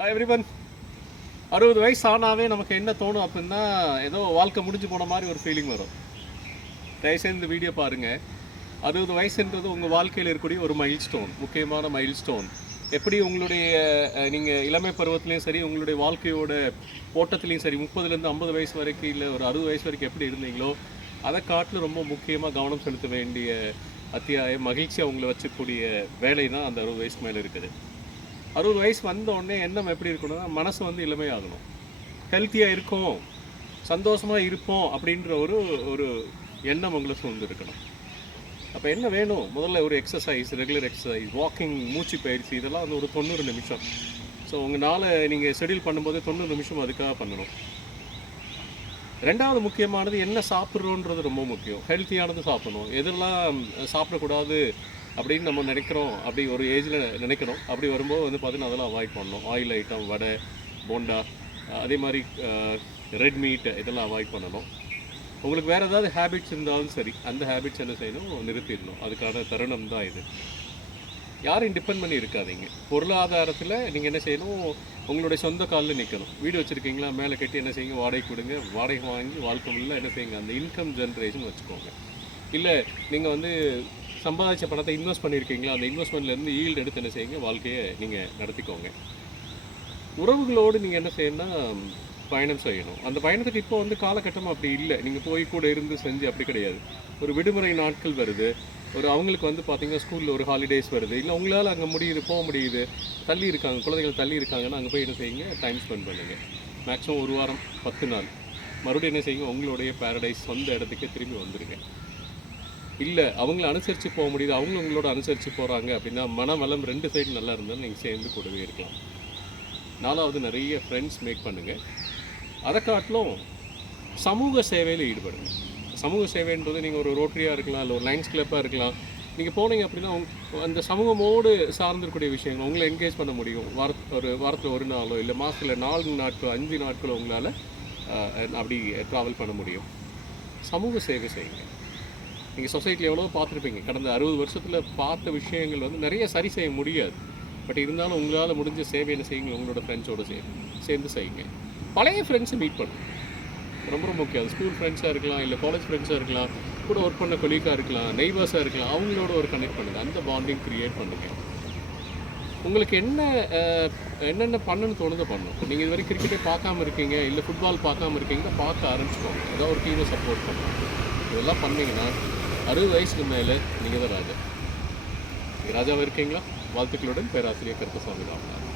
Hi everyone. 60 வயசு ஆனாவே நமக்கு என்ன தோணும் அப்படின்னா, ஏதோ வாழ்க்கை முடிஞ்சு போன மாதிரி ஒரு ஃபீலிங் வரும். தயவுசெய்து இந்த வீடியோ பாருங்கள். 60 வயசுன்றது உங்கள் வாழ்க்கையில் இருக்கக்கூடிய ஒரு மைல் ஸ்டோன், முக்கியமான மைல் ஸ்டோன். எப்படி உங்களுடைய நீங்கள் இளமை பருவத்துலேயும் சரி, உங்களுடைய வாழ்க்கையோட ஓட்டத்துலேயும் சரி, 30லேருந்து 50 வயசு வரைக்கும் இல்லை ஒரு 60 வயசு வரைக்கும் எப்படி இருந்தீங்களோ, அதை காட்டிலும் ரொம்ப முக்கியமாக கவனம் செலுத்த வேண்டிய அத்தியாயம், மகிழ்ச்சியாக உங்களை வச்சக்கூடிய வேலை தான் அந்த 60 வயசுக்கு மேலே இருக்குது. 60 வயசு வந்த உடனே எண்ணம் எப்படி இருக்கணும்னா, மனசு வந்து இளமையாகணும், ஹெல்த்தியாக இருக்கும், சந்தோஷமாக இருப்போம் அப்படின்ற ஒரு எண்ணம் உங்களை சூழ்ந்து இருக்கணும். அப்போ என்ன வேணும்? முதல்ல ஒரு எக்ஸசைஸ், ரெகுலர் எக்ஸசைஸ், வாக்கிங், மூச்சு பயிற்சி, இதெல்லாம் வந்து ஒரு 90 நிமிஷம். ஸோ உங்கள் நாளை நீங்கள் ஷெடியூல் பண்ணும்போது 90 நிமிஷம் அதுக்காக பண்ணணும். ரெண்டாவது முக்கியமானது என்ன சாப்பிட்றோன்றது ரொம்ப முக்கியம். ஹெல்த்தியானது சாப்பிடணும். எதெல்லாம் சாப்பிடக்கூடாது அப்படின்னு நம்ம நினைக்கிறோம், அப்படி ஒரு ஏஜில் நினைக்கணும். அப்படி வரும்போது வந்து பார்த்திங்கன்னா அதெல்லாம் அவாய்ட் பண்ணணும். ஆயில் ஐட்டம், வடை, போண்டா, அதே மாதிரி ரெட் மீட், இதெல்லாம் அவாய்ட் பண்ணணும். உங்களுக்கு வேறு ஏதாவது ஹேபிட்ஸ் இருந்தாலும் சரி, அந்த ஹேபிட்ஸ் என்ன செய்யணும்? நிறுத்திடணும். அதுக்கான தருணம் தான் இது. யாரையும் டிபெண்ட் பண்ணி இருக்காதீங்க. பொருளாதாரத்தில் நீங்கள் என்ன செய்யணும்? உங்களுடைய சொந்த காலில் நிற்கணும். வீடு வச்சுருக்கீங்களா? மேலே கட்டி என்ன செய்யுங்க? வாடகை கொடுங்க. வாடகை வாங்கி வாழ்க்கை ஃபுல்லாக என்ன செய்யுங்க? அந்த இன்கம் ஜென்ரேஷன் வச்சுக்கோங்க. இல்லை நீங்கள் வந்து சம்பாதிச்ச பணத்தை இன்வெஸ்ட் பண்ணியிருக்கீங்களா? அந்த இன்வெஸ்ட்மெண்ட்லேருந்து ஈல்டு எடுத்து என்ன செய்யுங்க? வாழ்க்கையை நீங்கள் நடத்திக்கோங்க. உறவுகளோடு நீங்கள் என்ன செய்யணும்னா பயணம் செய்யணும். அந்த பயணத்துக்கு இப்போ வந்து காலகட்டமாக அப்படி இல்லை. நீங்கள் போய் கூட இருந்து செஞ்சு அப்படி கிடையாது. ஒரு விடுமுறை நாட்கள் வருது, ஒரு அவங்களுக்கு வந்து பார்த்திங்கன்னா ஸ்கூலில் ஒரு ஹாலிடேஸ் வருது, இல்லை உங்களால் அங்கே போக முடியுது, தள்ளி இருக்காங்க, குழந்தைகள் தள்ளி இருக்காங்கன்னா அங்கே போய் என்ன செய்யுங்க? டைம் ஸ்பெண்ட் பண்ணுங்கள். மேக்ஸிமம் ஒரு வாரம், 10 நாள். மறுபடியும் என்ன செய்யுங்க? உங்களுடைய பேரடைஸ் சொந்த இடத்துக்கே திரும்பி வந்துடுங்க. இல்லை அவங்கள அனுசரித்து போக முடியுது, அவங்க உங்களோட அனுசரித்து போகிறாங்க அப்படின்னா, மனவளம் 2 சைடு நல்லா இருந்தாலும் நீங்கள் சேர்ந்து கூடவே இருக்கலாம். 4வது, நிறைய ஃப்ரெண்ட்ஸ் மேக் பண்ணுங்கள். அதை காட்டிலும் சமூக சேவையில் ஈடுபடுங்க. சமூக சேவைன்றது நீங்கள் ஒரு ரோட்டரியாக இருக்கலாம், இல்லை ஒரு லைன்ஸ் கிளப்பாக இருக்கலாம். நீங்கள் போனீங்க அப்படின்னா அந்த சமூகமோடு சார்ந்திருக்கக்கூடிய விஷயங்கள் உங்களை என்கேஜ் பண்ண முடியும். வாரத்தில் ஒரு நாளோ, இல்லை மாதத்தில் 4 நாட்களோ 5 நாட்களோ உங்களால் அப்படி ட்ராவல் பண்ண முடியும். சமூக சேவை செய்யுங்க. நீங்கள் சொசைட்டியில் எவ்வளோ பார்த்துருப்பீங்க. கடந்த 60 வருஷத்தில் பார்த்த விஷயங்கள் வந்து நிறைய சரி செய்ய முடியாது. பட் இருந்தாலும் உங்களால் முடிஞ்ச சேவை என்ன செய்யுங்க? உங்களோட ஃப்ரெண்ட்ஸோடு சேர்ந்து செய்யுங்க. பழைய ஃப்ரெண்ட்ஸை மீட் பண்ணுங்க. ரொம்ப ரொம்ப முக்கியம். அது ஸ்கூல் ஃப்ரெண்ட்ஸாக இருக்கலாம், இல்லை காலேஜ் ஃப்ரெண்ட்ஸாக இருக்கலாம், கூட ஒர்க் பண்ண கொலீக்காக இருக்கலாம், நெய்பர்ஸாக இருக்கலாம். அவங்களோட ஒரு கனெக்ட் பண்ணுங்கள். அந்த பாண்டிங் க்ரியேட் பண்ணுங்கள். உங்களுக்கு என்னென்ன பண்ணணும்னு தோணுதோ பண்ணணும். நீங்கள் இது வரைக்கும் கிரிக்கெட்டே பார்க்காம இருக்கீங்க, இல்லை ஃபுட்பால் பார்க்காம இருக்கீங்கன்னா பார்க்க ஆரம்பிச்சுக்கோங்க. ஏதாவது ஒரு டீமை சப்போர்ட் பண்ணலாம். இதெல்லாம் பண்ணிங்கன்னா 60 வயசுக்கு மேலே நீங்கள் தான் ராஜா. நீங்கள் ராஜாவாக இருக்கீங்களா? வாழ்த்துக்களுடன் பேராசிரியர் கருப்பசாமி ராமநாதன்.